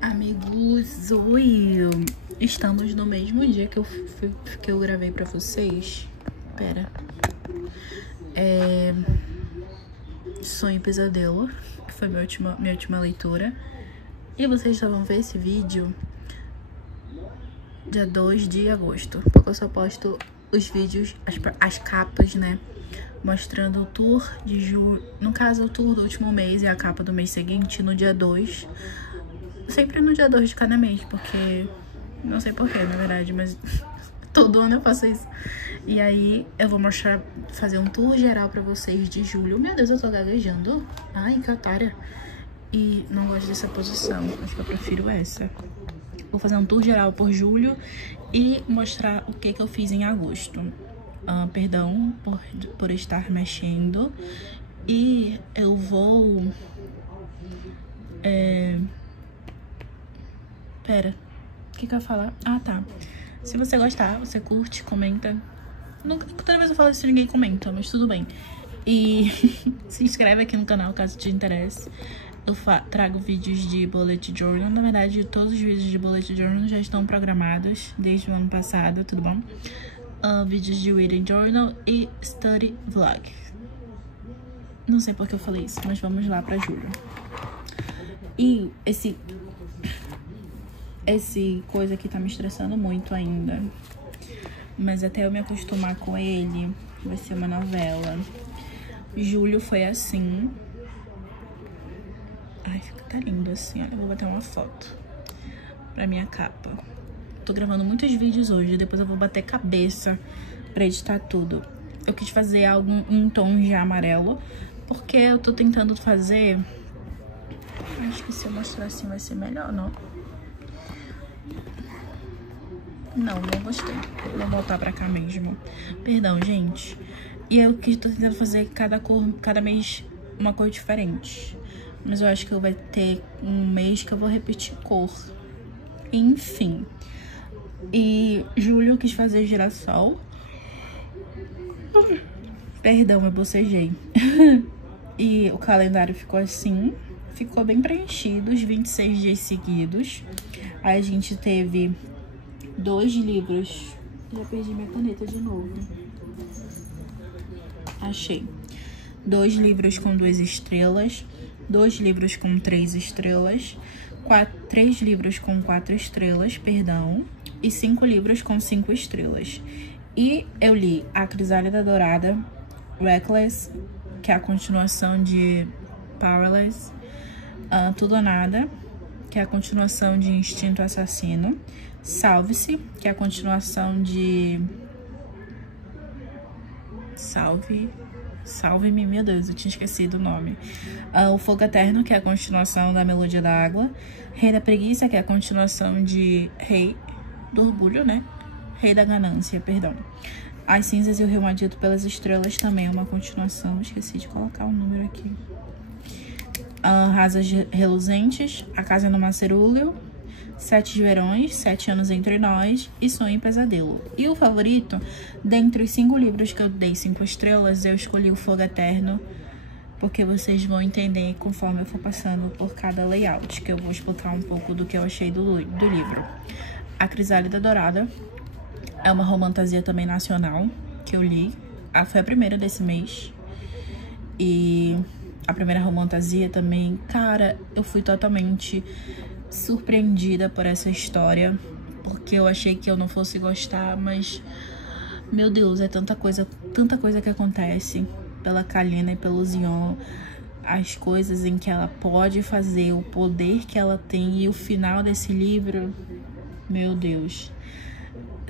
Amigos, oi! Estamos no mesmo dia que eu gravei pra vocês. Pera. Sonho e Pesadelo, que foi minha última leitura. E vocês só vão ver esse vídeo dia 2 de agosto, porque eu só posto os vídeos, as capas, né? Mostrando o tour de julho. No caso, o tour do último mês e a capa do mês seguinte, no dia 2. Sempre no dia 2 de cada mês, porque... não sei porquê, na verdade, mas todo ano eu faço isso. E aí eu vou fazer um tour geral pra vocês de julho. Meu Deus, eu tô gaguejando. Ai, que otária. E não gosto dessa posição, acho que eu prefiro essa. Vou fazer um tour geral por julho e mostrar o que eu fiz em agosto. Perdão por estar mexendo. E eu vou... Pera, o que eu ia falar? Ah, tá. Se você gostar, você curte, comenta. Toda vez eu falo isso, ninguém comenta, mas tudo bem. E se inscreve aqui no canal, caso te interesse. Eu trago vídeos de Bullet Journal. Na verdade, todos os vídeos de Bullet Journal já estão programados desde o ano passado, tudo bom? Vídeos de Reading Journal e Study Vlog. Não sei por que eu falei isso, mas vamos lá pra julho. E esse coisa aqui tá me estressando muito ainda. Mas até eu me acostumar com ele, vai ser uma novela. Julho foi assim. Ai, tá lindo assim, olha. Eu vou botar uma foto pra minha capa. Tô gravando muitos vídeos hoje, depois eu vou bater cabeça pra editar tudo. Eu quis fazer algo em tom de amarelo, porque eu tô tentando fazer... acho que se eu mostrar assim vai ser melhor, não? Não gostei. Vou voltar pra cá mesmo. Perdão, gente. E eu que tô tentando fazer cada mês uma cor diferente. Mas eu acho que vai ter um mês que eu vou repetir cor. Enfim. E julho eu quis fazer girassol. Perdão, eu bocejei. E o calendário ficou assim. Ficou bem preenchido, os 26 dias seguidos. Aí a gente teve 2 livros. Já perdi minha caneta de novo. Achei. 2 livros com 2 estrelas. 2 livros com 3 estrelas. 3 livros com 4 estrelas, perdão. E 5 livros com 5 estrelas. E eu li A Crisálida Dourada, Reckless, que é a continuação de Powerless. Tudo ou Nada, que é a continuação de Instinto Assassino. Salve-se, que é a continuação de... Salve-me, meu Deus, eu tinha esquecido o nome. O Fogo Eterno, que é a continuação da Melodia da Água. Rei da Preguiça, que é a continuação de Rei do Orgulho, né? Rei da Ganância, perdão. As Cinzas e o Rio Maldito pelas Estrelas também é uma continuação. Esqueci de colocar o número aqui. Rasas Reluzentes, A Casa no Macerúlio, 7 Verões, 7 Anos Entre Nós e Sonho e Pesadelo. E o favorito, dentre os 5 livros que eu dei 5 estrelas, eu escolhi o Fogo Eterno, porque vocês vão entender conforme eu for passando por cada layout, que eu vou explicar um pouco do que eu achei do livro. A Crisálida Dourada é uma romantasia também nacional, que eu li. Foi a primeira desse mês. E... a primeira romantasia também, cara, eu fui totalmente surpreendida por essa história, porque eu achei que eu não fosse gostar, mas, meu Deus, é tanta coisa que acontece pela Kalina e pelo Zion, as coisas em que ela pode fazer, o poder que ela tem, e o final desse livro, meu Deus,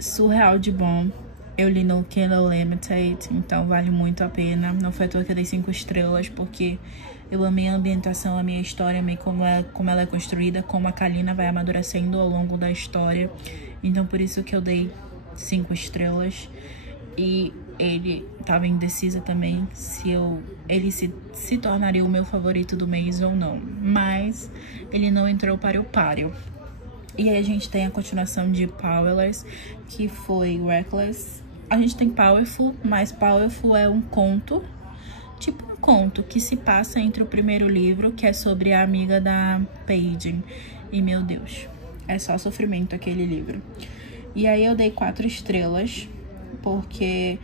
surreal de bom. Eu li no Kindle Limited, então vale muito a pena. Não foi à toa que eu dei 5 estrelas, porque eu amei a ambientação, amei a história, amei como ela é construída, como a Kalina vai amadurecendo ao longo da história. Então por isso que eu dei 5 estrelas. E ele estava indecisa também se ele se tornaria o meu favorito do mês ou não. Mas ele não entrou para o páreo. E aí a gente tem a continuação de Powerless, que foi Reckless. A gente tem Powerful, mas Powerful é um conto, tipo um conto que se passa entre o primeiro livro, que é sobre a amiga da Paige, E, meu Deus, é só sofrimento aquele livro. E aí eu dei 4 estrelas, porque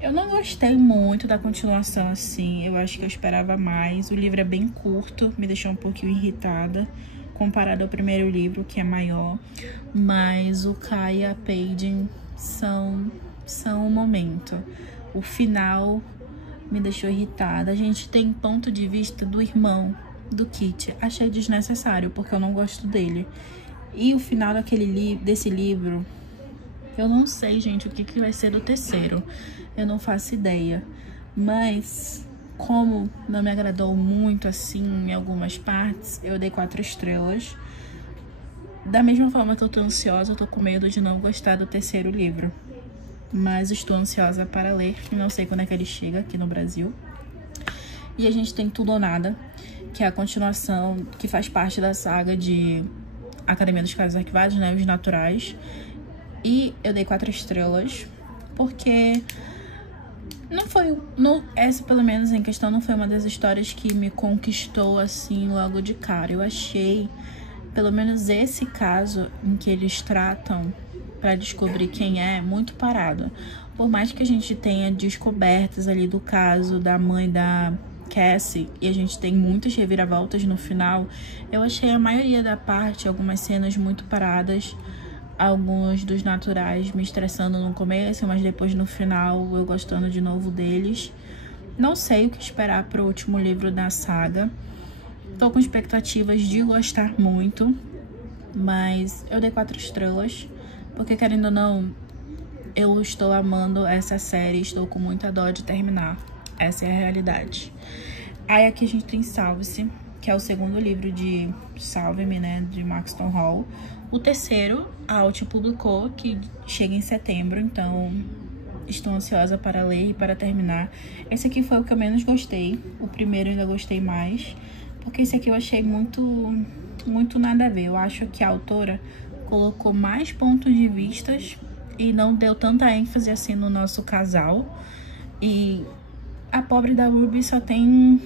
eu não gostei muito da continuação, assim. Eu acho que eu esperava mais. O livro é bem curto, me deixou um pouquinho irritada, comparado ao primeiro livro, que é maior. Mas o Kai e a Paige são um momento. O final me deixou irritada. A gente tem ponto de vista do irmão do Kit. Achei desnecessário, porque eu não gosto dele. E o final desse livro, eu não sei, gente, o que vai ser do terceiro. Eu não faço ideia. Mas, como não me agradou muito, assim, em algumas partes, eu dei 4 estrelas. Da mesma forma que eu tô ansiosa, eu tô com medo de não gostar do terceiro livro. Mas estou ansiosa para ler. Não sei quando é que ele chega aqui no Brasil. E a gente tem Tudo ou Nada, que é a continuação, que faz parte da saga de Academia dos Casos Arquivados, né? Os Naturais. E eu dei 4 estrelas, porque não foi... essa, pelo menos, em questão, não foi uma das histórias que me conquistou, assim, logo de cara. Eu achei, pelo menos esse caso em que eles tratam para descobrir quem é, muito parado. Por mais que a gente tenha descobertas ali do caso da mãe da Cassie, e a gente tem muitas reviravoltas no final, eu achei a maioria da parte, algumas cenas muito paradas, alguns dos naturais me estressando no começo, mas depois no final eu gostando de novo deles. Não sei o que esperar pro último livro da saga. Tô com expectativas de gostar muito, mas eu dei 4 estrelas, porque, querendo ou não, eu estou amando essa série, estou com muita dó de terminar. Essa é a realidade. Aí aqui a gente tem Salve-se, que é o segundo livro de Salve-me, né, de Maxton Hall. O terceiro, a Out publicou, que chega em setembro, então estou ansiosa para ler e para terminar. Esse aqui foi o que eu menos gostei. O primeiro eu ainda gostei mais, porque esse aqui eu achei muito nada a ver. Eu acho que a autora colocou mais pontos de vistas e não deu tanta ênfase assim no nosso casal. E a pobre da Ruby só tem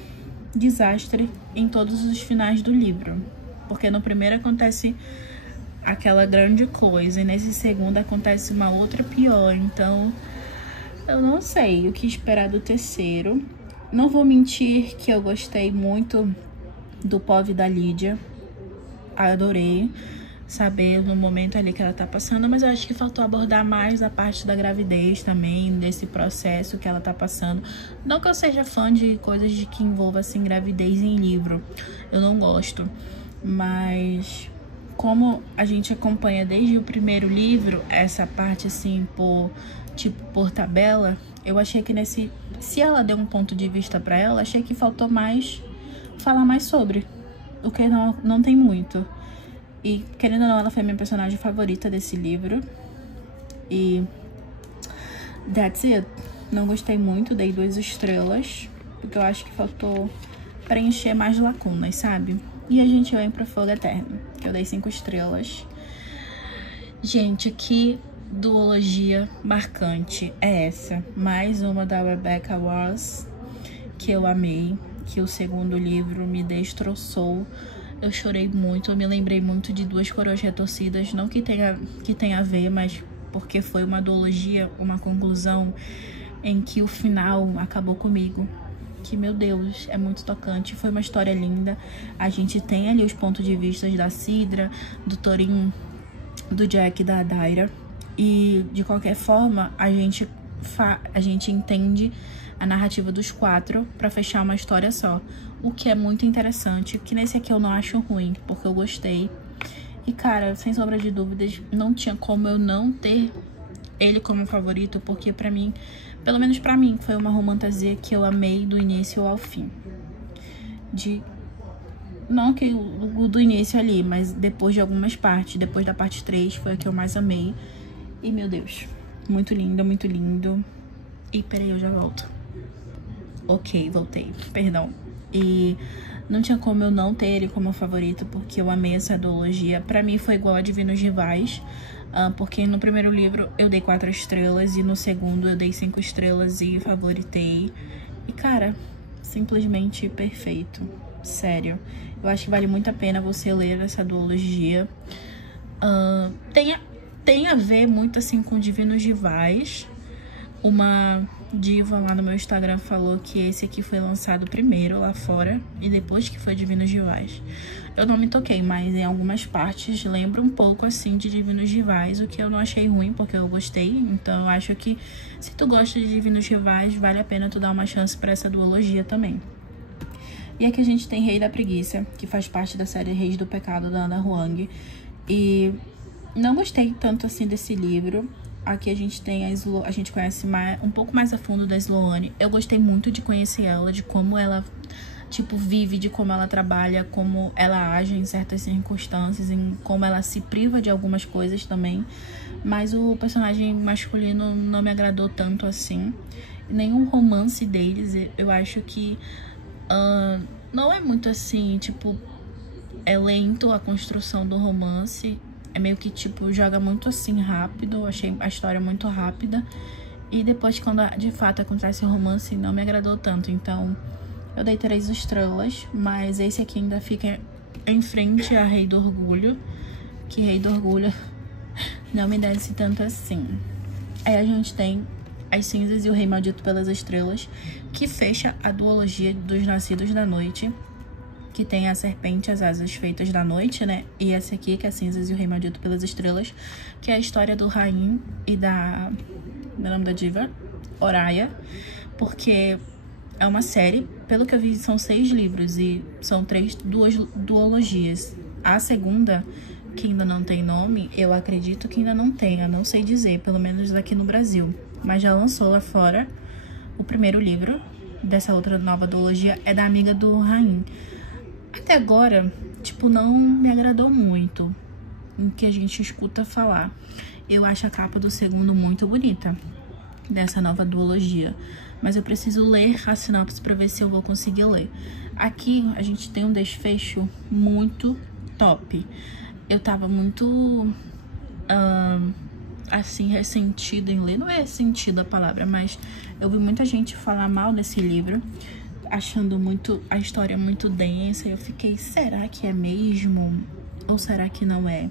desastre em todos os finais do livro, porque no primeiro acontece aquela grande coisa e nesse segundo acontece uma outra pior. Então eu não sei o que esperar do terceiro. Não vou mentir que eu gostei muito do POV da Lídia, adorei saber no momento ali que ela tá passando, mas eu acho que faltou abordar mais a parte da gravidez também, desse processo que ela tá passando. Não que eu seja fã de coisas de que envolva, assim, gravidez em livro, eu não gosto, mas como a gente acompanha desde o primeiro livro, essa parte, assim, por tabela, eu achei que se ela deu um ponto de vista pra ela, achei que faltou falar mais sobre, o que não tem muito. E, querendo ou não, ela foi minha personagem favorita desse livro. E that's it. Não gostei muito, dei 2 estrelas, porque eu acho que faltou preencher mais lacunas, sabe? E a gente vem pra Fogo Eterno, que eu dei 5 estrelas. Gente, que duologia marcante é essa? Mais uma da Rebecca Ross, que eu amei, que o segundo livro me destroçou. Eu chorei muito, eu me lembrei muito de Duas Coroas Retorcidas, não que tenha a ver, mas porque foi uma duologia, uma conclusão em que o final acabou comigo. Que, meu Deus, é muito tocante, foi uma história linda. A gente tem ali os pontos de vista da Sidra, do Thorin, do Jack e da Daira. E, de qualquer forma, a gente entende a narrativa dos 4 para fechar uma história só. O que é muito interessante, que nesse aqui eu não acho ruim, porque eu gostei. E, cara, sem sombra de dúvidas, não tinha como eu não ter ele como favorito, porque pra mim, pelo menos pra mim, foi uma romantasia que eu amei do início ao fim. Não que o do início ali, mas depois de algumas partes, depois da parte 3, foi a que eu mais amei. E, meu Deus, muito lindo, muito lindo. E, peraí, eu já volto. Ok, voltei, perdão. E não tinha como eu não ter ele como favorito, porque eu amei essa duologia. Pra mim foi igual a Divinos Rivais, porque no primeiro livro eu dei 4 estrelas e no segundo eu dei 5 estrelas e favoritei. E, cara, simplesmente perfeito. Sério. Eu acho que vale muito a pena você ler essa duologia. Tem a ver muito assim com Divinos Rivais. Uma diva lá no meu Instagram falou que esse aqui foi lançado primeiro lá fora e depois que foi Divinos Rivais. Eu não me toquei, mas em algumas partes lembra um pouco assim de Divinos Rivais, o que eu não achei ruim, porque eu gostei. Então eu acho que se tu gosta de Divinos Rivais, vale a pena tu dar uma chance pra essa duologia também. E aqui a gente tem Rei da Preguiça, que faz parte da série Reis do Pecado, da Ana Huang. E não gostei tanto assim desse livro. Aqui a gente tem a gente conhece um pouco mais a fundo da Sloane. Eu gostei muito de conhecer ela, de como ela, tipo, vive, de como ela trabalha, como ela age em certas circunstâncias, em como ela se priva de algumas coisas também. Mas o personagem masculino não me agradou tanto assim. Nenhum romance deles, eu acho que não é muito assim, tipo, é lento a construção do romance. É meio que, tipo, joga muito assim rápido. Eu achei a história muito rápida. E depois, quando de fato acontece o romance, não me agradou tanto. Então, eu dei 3 estrelas. Mas esse aqui ainda fica em frente a Rei do Orgulho. Que Rei do Orgulho não me desce tanto assim. Aí a gente tem As Cinzas e o Rei Maldito pelas Estrelas, que fecha a duologia dos Nascidos da Noite, que tem a Serpente e as Asas Feitas da Noite, né? E essa aqui, que é Cinzas e o Rei Maldito pelas Estrelas, que é a história do Rain e da... Meu nome da diva? Oraya. Porque é uma série, pelo que eu vi, são 6 livros e são 2 duologias. A segunda, que ainda não tem nome, eu acredito que ainda não tenha, não sei dizer, pelo menos daqui no Brasil. Mas já lançou lá fora o primeiro livro dessa outra nova duologia, é da amiga do Rain. Até agora, tipo, não me agradou muito o que a gente escuta falar. Eu acho a capa do segundo muito bonita, dessa nova duologia. Mas eu preciso ler a sinopse pra ver se eu vou conseguir ler. Aqui a gente tem um desfecho muito top. Eu tava muito, assim, ressentida em ler. Não é ressentida a palavra, mas eu vi muita gente falar mal desse livro, achando a história muito densa. Eu fiquei, será que é mesmo? Ou será que não é?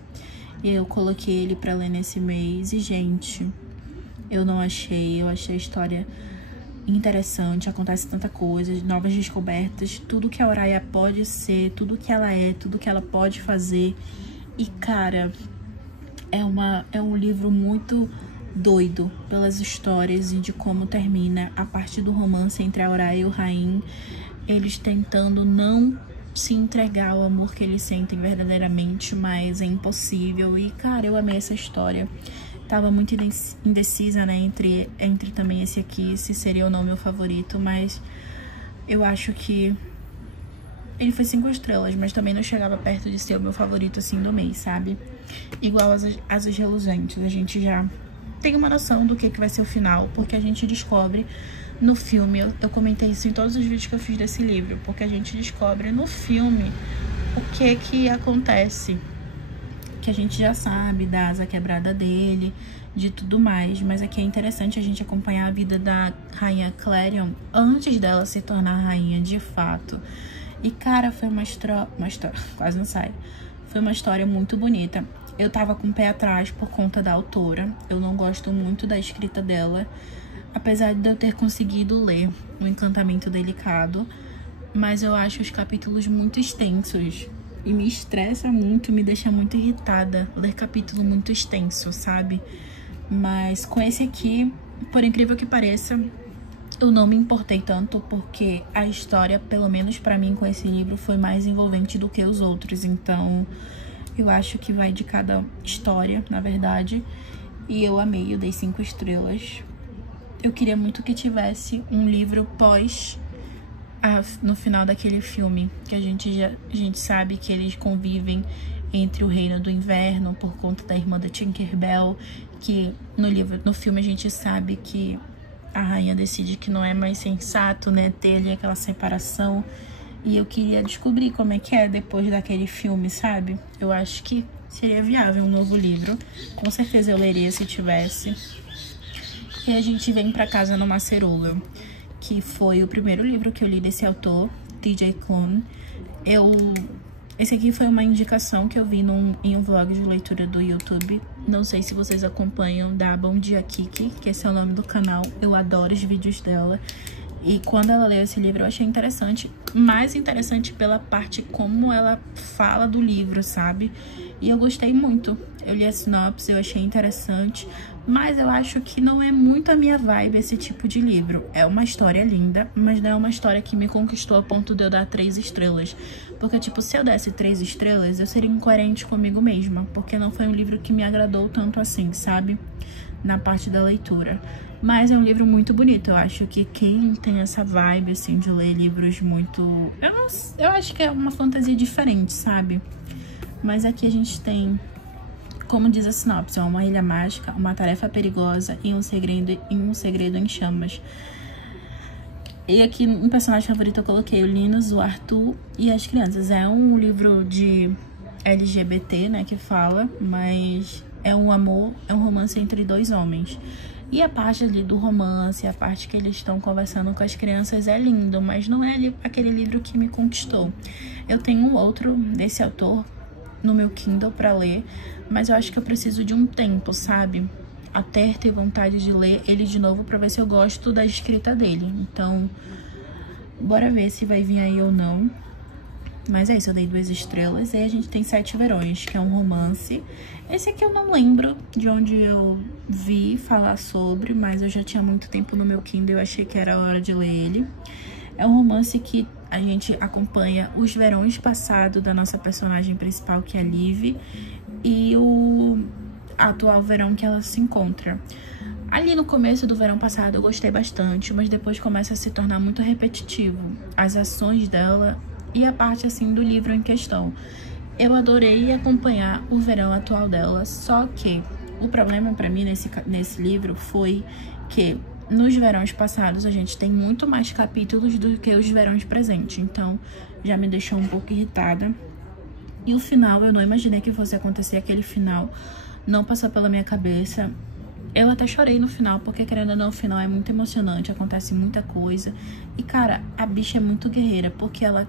E eu coloquei ele pra ler nesse mês e, gente, eu não achei. Eu achei a história interessante, acontece tanta coisa, novas descobertas, tudo que a Oraya pode ser, tudo que ela é, tudo que ela pode fazer. E, cara, é um livro muito doido pelas histórias e de como termina a parte do romance entre a Oraya e o Rain, eles tentando não se entregar ao amor que eles sentem verdadeiramente, mas é impossível. E, cara, eu amei essa história. Tava muito indecisa, né, entre também esse aqui, se seria ou não meu favorito, mas eu acho que ele foi 5 estrelas, mas também não chegava perto de ser o meu favorito, assim, do mês, sabe? Igual Asas Reluzentes, a gente já tem uma noção do que vai ser o final, porque a gente descobre no filme, eu comentei isso em todos os vídeos que eu fiz desse livro, porque a gente descobre no filme o que acontece, que a gente já sabe da asa quebrada dele, de tudo mais, mas aqui é interessante a gente acompanhar a vida da rainha Clarion antes dela se tornar rainha de fato. E, cara, foi uma história, quase não sai, foi uma história muito bonita. Eu tava com o pé atrás por conta da autora, eu não gosto muito da escrita dela, apesar de eu ter conseguido ler O Encantamento Delicado, mas eu acho os capítulos muito extensos. E me estressa muito, me deixa muito irritada ler capítulo muito extenso, sabe? Mas com esse aqui, por incrível que pareça, eu não me importei tanto, porque a história, pelo menos pra mim, com esse livro, foi mais envolvente do que os outros. Então, eu acho que vai de cada história, na verdade. E eu amei, eu dei 5 estrelas. Eu queria muito que tivesse um livro pós... no final daquele filme, que a gente sabe que eles convivem entre o Reino do Inverno por conta da irmã da Tinkerbell, que no filme a gente sabe que a rainha decide que não é mais sensato, né, ter ali aquela separação. E eu queria descobrir como é que é depois daquele filme, sabe? Eu acho que seria viável um novo livro. Com certeza eu leria se tivesse. E a gente vem pra Casa no Macerolo, que foi o primeiro livro que eu li desse autor. TJ Klune. Esse aqui foi uma indicação que eu vi em um vlog de leitura do YouTube. Não sei se vocês acompanham, da Bom Dia Kiki, que esse é o nome do canal. Eu adoro os vídeos dela. E quando ela leu esse livro, eu achei interessante. Mais interessante pela parte como ela fala do livro, sabe? E eu gostei muito. Eu li a sinopse, eu achei interessante. Mas eu acho que não é muito a minha vibe esse tipo de livro. É uma história linda, mas não é uma história que me conquistou a ponto de eu dar 3 estrelas. Porque, tipo, se eu desse 3 estrelas, eu seria incoerente comigo mesma. Porque não foi um livro que me agradou tanto assim, sabe? Na parte da leitura. Mas é um livro muito bonito. Eu acho que quem tem essa vibe, assim, de ler livros muito... Eu acho que é uma fantasia diferente, sabe? Mas aqui a gente tem, como diz a sinopse, uma ilha mágica, uma tarefa perigosa e um segredo em chamas. E aqui, um personagem favorito, eu coloquei o Linus, o Arthur e as crianças. É um livro de LGBT, né, que fala, mas é um amor, é um romance entre 2 homens. E a parte ali do romance, a parte que eles estão conversando com as crianças é lindo, mas não é aquele livro que me conquistou. Eu tenho um outro desse autor no meu Kindle pra ler, mas eu acho que eu preciso de um tempo, sabe? Até ter vontade de ler ele de novo pra ver se eu gosto da escrita dele. Então, bora ver se vai vir aí ou não. Mas é isso, eu dei 2 estrelas. E aí a gente tem 7 Verões, que é um romance. Esse aqui eu não lembro de onde eu vi falar sobre, mas eu já tinha muito tempo no meu Kindle e eu achei que era hora de ler ele. É um romance que a gente acompanha os verões passados da nossa personagem principal, que é a Liv, e o atual verão que ela se encontra. Ali no começo do verão passado eu gostei bastante, mas depois começa a se tornar muito repetitivo. As ações dela e a parte, assim, do livro em questão. Eu adorei acompanhar o verão atual dela, só que o problema pra mim nesse livro foi que nos verões passados a gente tem muito mais capítulos do que os verões presentes, então já me deixou um pouco irritada. E o final, eu não imaginei que fosse acontecer aquele final, não passou pela minha cabeça. Eu até chorei no final, porque querendo ou não, o final é muito emocionante, acontece muita coisa. E cara, a bicha é muito guerreira, porque ela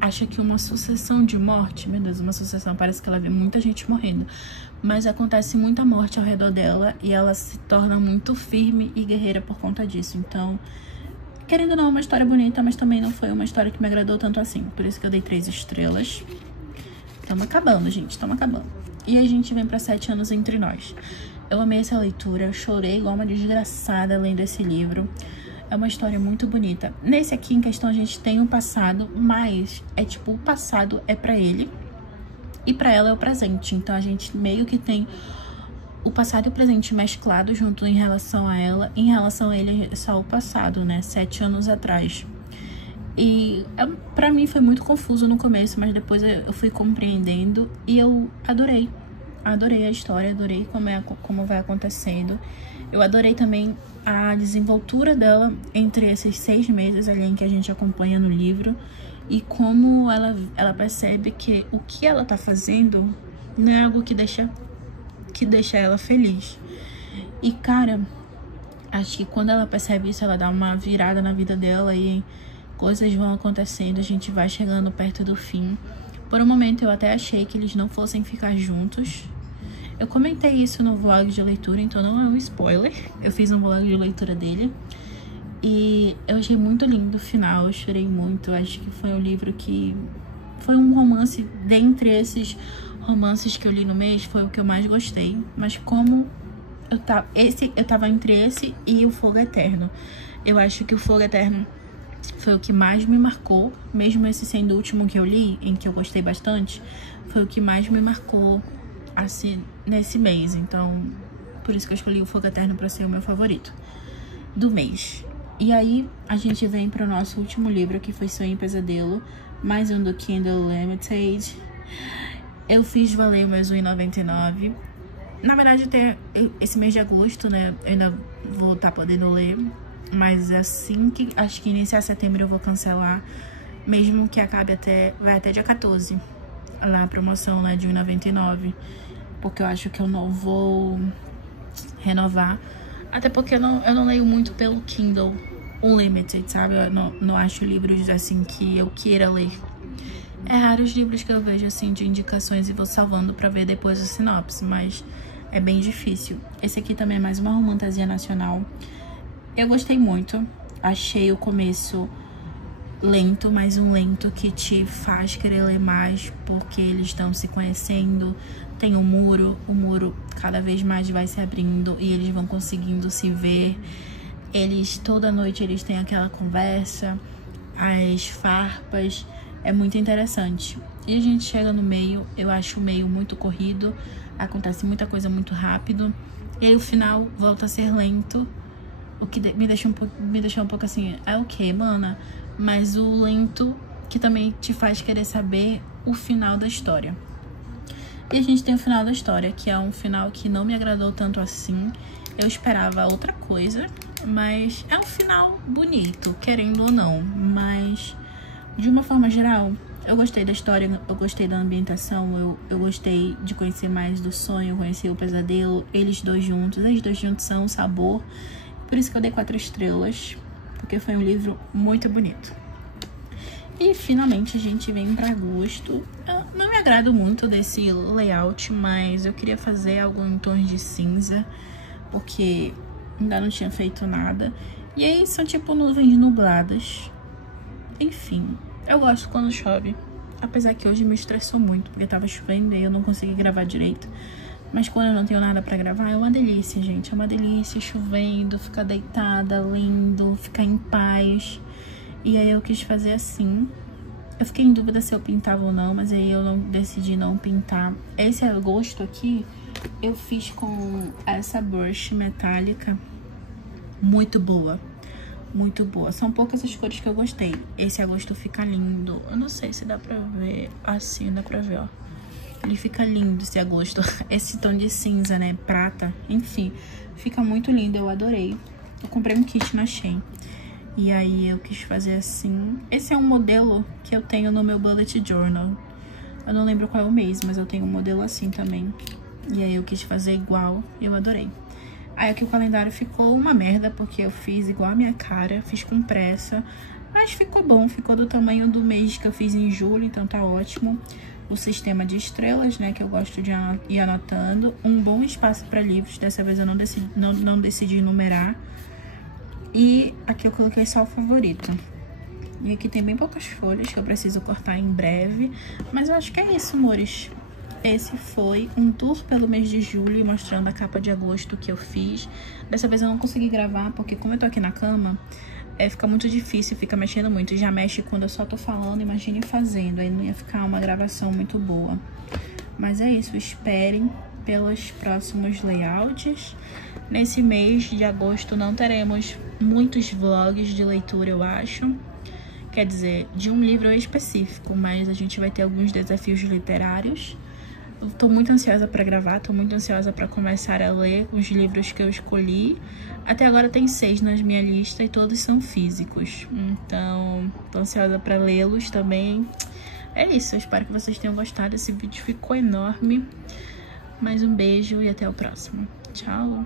acha que uma sucessão de morte, meu Deus, uma sucessão, parece que ela vê muita gente morrendo, mas acontece muita morte ao redor dela e ela se torna muito firme e guerreira por conta disso. Então, querendo ou não, é uma história bonita, mas também não foi uma história que me agradou tanto assim, por isso que eu dei 3 estrelas. Tamo acabando, gente, tamo acabando. E a gente vem pra 7 Anos Entre Nós. Eu amei essa leitura, eu chorei igual uma desgraçada lendo esse livro. É uma história muito bonita. Nesse aqui, em questão, a gente tem o passado, mas é tipo, o passado é pra ele e pra ela é o presente. Então, a gente meio que tem o passado e o presente mesclado junto em relação a ela. Em relação a ele, é só o passado, né? 7 anos atrás. E pra mim foi muito confuso no começo, mas depois eu fui compreendendo e eu adorei. Adorei a história, adorei como vai acontecendo. Eu adorei também a desenvoltura dela entre esses 6 meses ali em que a gente acompanha no livro. E como ela percebe que o que ela tá fazendo não é algo que deixa ela feliz. E, cara, acho que quando ela percebe isso, ela dá uma virada na vida dela e coisas vão acontecendo, a gente vai chegando perto do fim. Por um momento eu até achei que eles não fossem ficar juntos. Eu comentei isso no vlog de leitura, então não é um spoiler. Eu fiz um vlog de leitura dele. E eu achei muito lindo o final, eu chorei muito. Acho que foi um livro que... foi um romance, dentre esses romances que eu li no mês, foi o que eu mais gostei. Mas como eu tava entre esse e o Fogo Eterno. Eu acho que o Fogo Eterno foi o que mais me marcou. Mesmo esse sendo o último que eu li, em que eu gostei bastante, foi o que mais me marcou, assim, nesse mês. Então, por isso que eu escolhi o Fogo Eterno pra ser o meu favorito do mês. E aí, a gente vem pro nosso último livro, que foi Sonho e Pesadelo, mais um do Kindle Limited. Eu fiz valer o meu R$1,99. Na verdade, até esse mês de agosto, né, eu ainda vou estar podendo ler, mas assim que, acho que iniciar setembro eu vou cancelar, mesmo que acabe vai até dia 14, lá a promoção, né, de R$1,99, porque eu acho que eu não vou renovar, até porque eu não leio muito pelo Kindle, unlimited, sabe? Eu não acho livros, assim, que eu queira ler. É raro os livros que eu vejo, assim, de indicações e vou salvando pra ver depois a sinopse, mas é bem difícil. Esse aqui também é mais uma fantasia nacional. Eu gostei muito. Achei o começo lento, mas um lento que te faz querer ler mais, porque eles estão se conhecendo. Tem o muro cada vez mais vai se abrindo e eles vão conseguindo se ver. Toda noite eles têm aquela conversa, as farpas, é muito interessante. E a gente chega no meio, eu acho o meio muito corrido, acontece muita coisa muito rápido, e aí o final volta a ser lento, o que me deixou um pouco assim, ok, mana, mas o lento que também te faz querer saber o final da história. E a gente tem o final da história, que é um final que não me agradou tanto assim. Eu esperava outra coisa, mas é um final bonito, querendo ou não. Mas, de uma forma geral, eu gostei da história, eu gostei da ambientação, eu gostei de conhecer mais do sonho, conhecer o pesadelo, eles dois juntos são um sabor. Por isso que eu dei 4 estrelas, porque foi um livro muito bonito. E finalmente a gente vem para agosto. Eu não me agrado muito desse layout, mas eu queria fazer algo em tons de cinza, porque ainda não tinha feito nada. E aí são tipo nuvens nubladas. Enfim, eu gosto quando chove. Apesar que hoje me estressou muito, porque tava chovendo e eu não consegui gravar direito. Mas quando eu não tenho nada pra gravar, é uma delícia, gente. É uma delícia chovendo, ficar deitada, lendo, ficar em paz. E aí eu quis fazer assim. Eu fiquei em dúvida se eu pintava ou não, mas aí eu decidi não pintar. Esse agosto aqui, eu fiz com essa brush metálica. Muito boa. Muito boa. São poucas as cores que eu gostei. Esse agosto fica lindo. Eu não sei se dá pra ver. Assim, dá pra ver, ó. Ele fica lindo esse agosto. Esse tom de cinza, né? Prata. Enfim, fica muito lindo. Eu adorei. Eu comprei um kit na Shein. E aí eu quis fazer assim. Esse é um modelo que eu tenho no meu bullet journal. Eu não lembro qual é o mês, mas eu tenho um modelo assim também. E aí eu quis fazer igual e eu adorei. Aí aqui o calendário ficou uma merda, porque eu fiz igual a minha cara, fiz com pressa. Mas ficou bom, ficou do tamanho do mês que eu fiz em julho, então tá ótimo. O sistema de estrelas, né, que eu gosto de ir anotando. Um bom espaço para livros, dessa vez eu não decidi numerar. E aqui eu coloquei só o favorito. E aqui tem bem poucas folhas que eu preciso cortar em breve. Mas eu acho que é isso, amores. Esse foi um tour pelo mês de julho, mostrando a capa de agosto que eu fiz. Dessa vez eu não consegui gravar, porque como eu tô aqui na cama, fica muito difícil, fica mexendo muito. Já mexe quando eu só tô falando, imagine fazendo. Aí não ia ficar uma gravação muito boa. Mas é isso, esperem pelos próximos layouts. Nesse mês de agosto não teremos muitos vlogs de leitura, eu acho. Quer dizer, de um livro específico, mas a gente vai ter alguns desafios literários. Eu tô muito ansiosa pra gravar, tô muito ansiosa pra começar a ler os livros que eu escolhi. Até agora tem 6 na minha lista e todos são físicos. Então, tô ansiosa pra lê-los também. É isso, eu espero que vocês tenham gostado. Esse vídeo ficou enorme. Mais um beijo e até o próximo. Tchau!